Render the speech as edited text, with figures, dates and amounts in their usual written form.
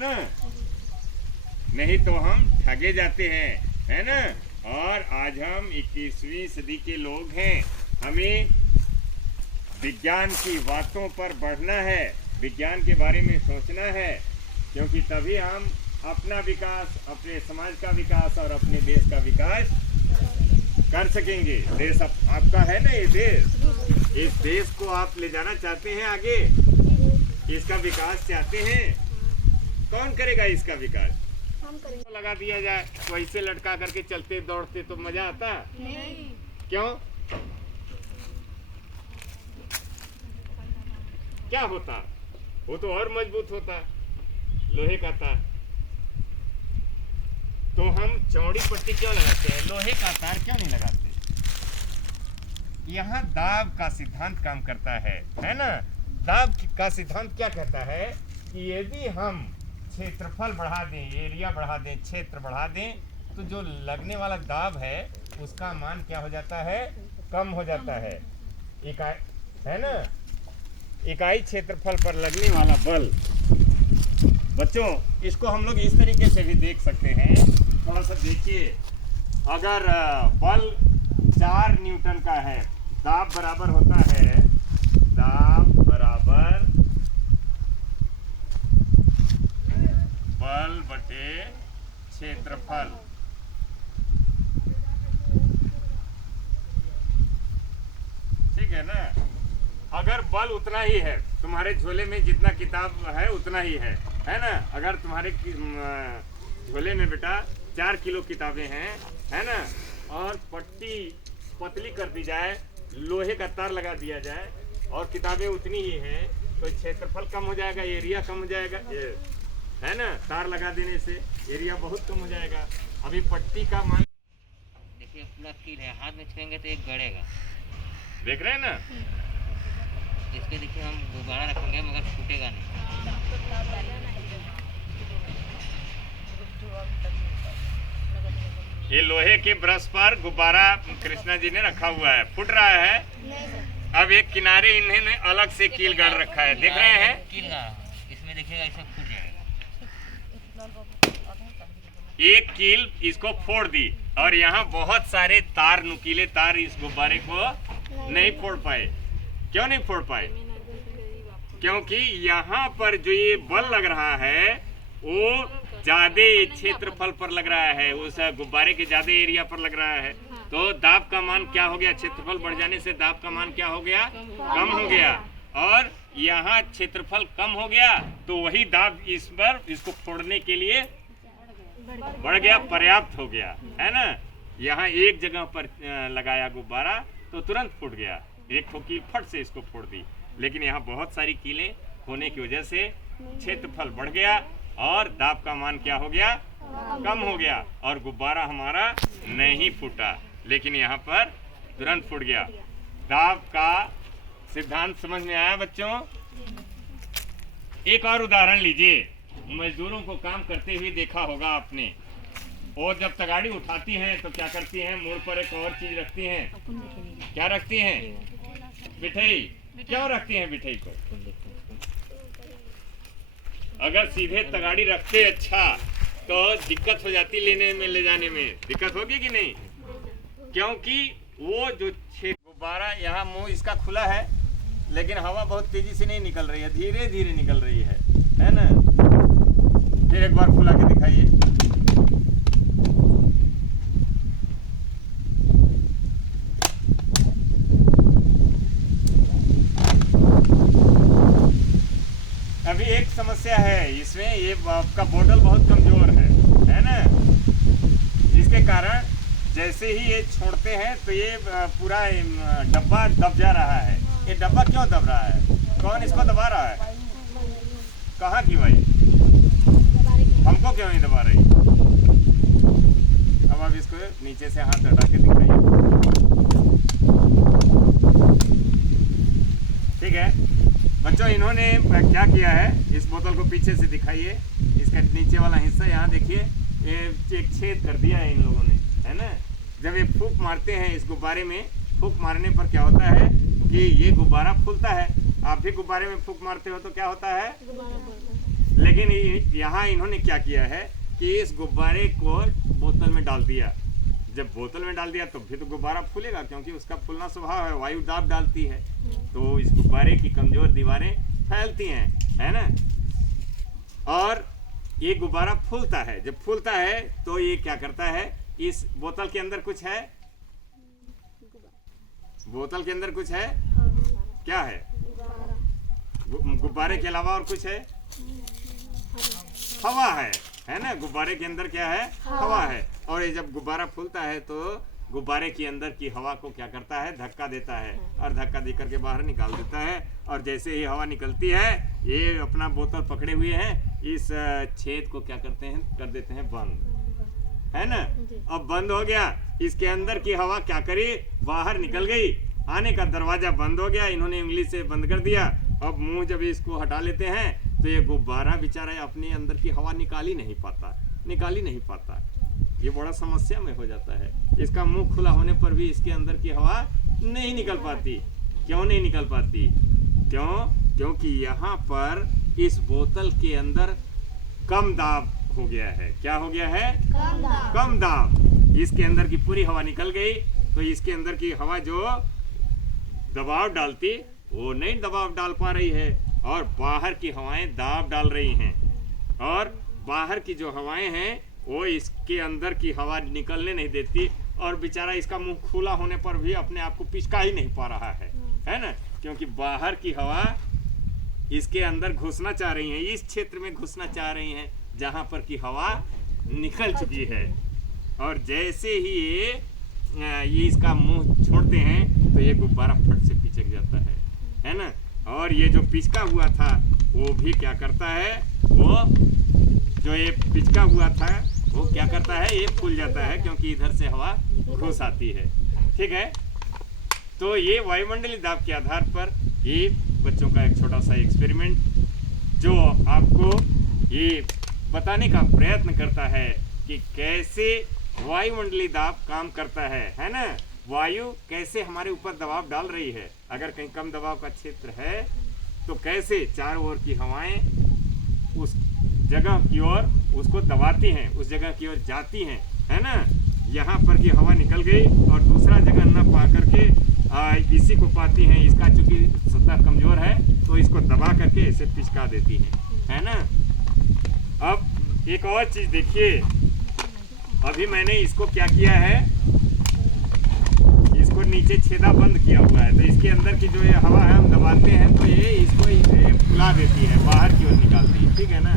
ना, नहीं तो हम ठगे जाते हैं, है ना। और आज हम 21वीं सदी के लोग हैं, हमें विज्ञान की बातों पर बढ़ना है, विज्ञान के बारे में सोचना है, क्योंकि तभी हम अपना विकास, अपने समाज का विकास और अपने देश का विकास कर सकेंगे। देश आपका है ना, ये देश, इस देश को आप ले जाना चाहते हैं आगे, इसका विकास चाहते हैं। कौन करेगा इसका विकास? हम करेंगे। लगा दिया जाए तो ऐसे लटका करके चलते दौड़ते तो मजा आता नहीं। क्यों? क्या होता? वो तो और मजबूत होता, लोहे का तार। तो हम चौड़ी पट्टी क्यों लगाते हैं, लोहे का तार क्यों नहीं लगाते? यहाँ दाब का सिद्धांत काम करता है ना। दाब का सिद्धांत क्या कहता है कि यदि हम क्षेत्रफल बढ़ा दें, एरिया बढ़ा दें, क्षेत्र बढ़ा दें, तो जो लगने वाला दाब है उसका मान क्या हो जाता है, कम हो जाता है। इकाई, है ना, इकाई क्षेत्रफल पर लगने वाला बल। बच्चों, इसको हम लोग इस तरीके से भी देख सकते हैं, थोड़ा सा देखिए। अगर बल 4 न्यूटन का है, दाब बराबर होता है, दाब बराबर बल बटे क्षेत्रफल। ठीक है ना। अगर बल उतना ही है, तुम्हारे झोले में जितना किताब है उतना ही है ना। अगर तुम्हारे झोले में बेटा 4 किलो किताबें हैं, है ना, और पट्टी पतली कर दी जाए, लोहे का तार लगा दिया जाए और किताबें उतनी ही हैं, तो क्षेत्रफल कम हो जाएगा, एरिया कम हो जाएगा, है ना। तार लगा देने से एरिया बहुत कम हो जाएगा। अभी पट्टी का मान देखिए, पूरा कील है, हाथ में छुएंगे तो एक गड़ेगा। देख रहे हैं ना। इसके देखिए हम गुब्बारा रखेंगे मगर फूटेगा नहीं। ये लोहे के ब्रश पर गुब्बारा कृष्णा जी ने रखा हुआ है, फुट रहा है। अब एक किनारे इन्होंने अलग से कील गाड़ रखा है, देख रहे हैं। कील गाड़ा, इसमें देखिएगा ऐसे फूट जाएगा। एक कील इसको फोड़ दी और यहाँ बहुत सारे तार, नुकीले तार इस गुब्बारे को नहीं फोड़ पाए। क्यों नहीं फोड़ पाए? क्योंकि यहाँ पर जो ये बल लग रहा है वो ज्यादा क्षेत्रफल पर लग रहा है, उस गुब्बारे के ज्यादा एरिया पर लग रहा है। तो दाब का मान क्या हो गया? क्षेत्रफल बढ़ जाने से दाब का मान क्या हो गया? कम हो गया। और यहाँ क्षेत्रफल कम हो गया तो वही दाब इस पर, इसको फोड़ने के लिए बढ़ गया, पर्याप्त हो गया, है ना। यहाँ एक जगह पर लगाया गुब्बारा तो तुरंत फूट गया, एक ठो कील फट से इसको फोड़ दी। लेकिन यहाँ बहुत सारी कीलें होने की वजह से क्षेत्रफल बढ़ गया और दाब का मान क्या हो गया? कम हो गया और गुब्बारा हमारा नहीं फूटा, लेकिन यहाँ पर तुरंत फूट गया। दाब का सिद्धांत समझ में आया बच्चों? एक और उदाहरण लीजिए। मजदूरों को काम करते हुए देखा होगा आपने, और जब तगाड़ी उठाती हैं तो क्या करती हैं? मुड़ पर एक और चीज रखती हैं। क्या रखती हैं? बिठई। क्यों रखती हैं बिठई को? अगर सीधे तगाड़ी रखते अच्छा तो दिक्कत हो जाती, लेने में ले जाने में दिक्कत होगी कि नहीं? क्योंकि वो जो गुब्बारा, यहाँ मुंह इसका खुला है लेकिन हवा बहुत तेजी से नहीं निकल रही है, धीरे धीरे निकल रही है ना। फिर एक बार खुला के दिखाइए। अभी एक समस्या है इसमें, ये आपका बोतल बहुत कमजोर है ना। जिसके कारण जैसे ही ये छोड़ते हैं तो ये पूरा डब्बा दब जा रहा है। ये डब्बा क्यों दब रहा है? कौन इसको दबा रहा है? कहाँ की भाई? हमको क्यों नहीं दबा रही? अब आप इसको नीचे से हाथ हटा के दिखाइए। ठीक है बच्चों, इन्होंने क्या किया है, इस बोतल को पीछे से दिखाइए। इसका नीचे वाला हिस्सा यहाँ देखिए, ये एक छेद कर दिया है इन लोगों ने, है ना। जब ये फूंक मारते हैं इस गुब्बारे में, फूंक मारने पर क्या होता है कि ये गुब्बारा फूलता है। आप भी गुब्बारे में फूंक मारते हो तो क्या होता है? लेकिन यहाँ इन्होंने क्या किया है कि इस गुब्बारे को बोतल में डाल दिया। जब बोतल में डाल दिया तो फिर तो गुब्बारा फूलेगा, क्योंकि उसका फूलना स्वभाव है, वायु दाब डालती है तो इस गुब्बारे की कमजोर दीवारें फैलती हैं, है ना। और ये गुब्बारा फूलता है, जब फूलता है तो ये क्या करता है, इस बोतल के अंदर कुछ है, बोतल के अंदर कुछ है, क्या है, गुब्बारे के अलावा और कुछ है, हवा है ना। गुब्बारे के अंदर क्या है, हवा है। और ये जब गुब्बारा फूलता है तो गुब्बारे के अंदर की हवा को क्या करता है, धक्का देता है और धक्का देकर के बाहर निकाल देता है। और जैसे ही हवा निकलती है, ये अपना बोतल पकड़े हुए हैं, इस छेद को क्या करते हैं, कर देते हैं बंद, है ना। अब बंद हो गया, इसके अंदर की हवा क्या करी, बाहर निकल गई, आने का दरवाजा बंद हो गया, इन्होंने उंगली से बंद कर दिया। अब मुंह जब इसको हटा लेते हैं तो ये गुब्बारा बेचारा अपने अंदर की हवा निकाल ही नहीं पाता, ये बड़ा समस्या में हो जाता है। इसका मुंह खुला होने पर भी इसके अंदर की हवा नहीं निकल पाती। क्यों नहीं निकल पाती, क्योंकि यहाँ पर इस बोतल के अंदर कम दाब हो गया है। क्या हो गया है, कम दाब। इसके अंदर की पूरी हवा निकल गई तो इसके अंदर की हवा जो दबाव डालती वो नहीं दबाव डाल पा रही है, और बाहर की हवाएं दाब डाल रही हैं। और बाहर की जो हवाएं हैं वो इसके अंदर की हवा निकलने नहीं देती, और बेचारा इसका मुंह खुला होने पर भी अपने आप को पिचका ही नहीं पा रहा है ना। क्योंकि बाहर की हवा इसके अंदर घुसना चाह रही है, इस क्षेत्र में घुसना चाह रही हैं जहां पर की हवा निकल चुकी है। और जैसे ही ये इसका मुंह छोड़ते हैं तो ये गुब्बारा फट से पिचक जाता है ना। और ये जो पिचका हुआ था वो भी क्या करता है, वो जो ये पिचका हुआ था वो क्या करता है, ये फूल जाता है, क्योंकि इधर से हवा घुस आती है। ठीक है, तो ये वायुमंडलीय दाब के आधार पर ये बच्चों का एक छोटा सा एक्सपेरिमेंट जो आपको ये बताने का प्रयत्न करता है कि कैसे वायुमंडलीय दाब काम करता है ना। वायु कैसे हमारे ऊपर दबाव डाल रही है, अगर कहीं कम दबाव का क्षेत्र है तो कैसे चारों ओर की हवाएं उस जगह की ओर उसको दबाती हैं, उस जगह की ओर जाती हैं, है ना। यहाँ पर की हवा निकल गई और दूसरा जगह न पा करके इसी को पाती हैं, इसका चूंकि सतह कमजोर है तो इसको दबा करके इसे पिचका देती है ना। अब एक और चीज देखिए, अभी मैंने इसको क्या किया है, इसको नीचे छेदा बंद किया हुआ है, तो इसके अंदर की जो ये हवा है हम दबाते हैं तो ये इसको फुला देती है, बाहर की ओर निकालती है, ठीक है ना।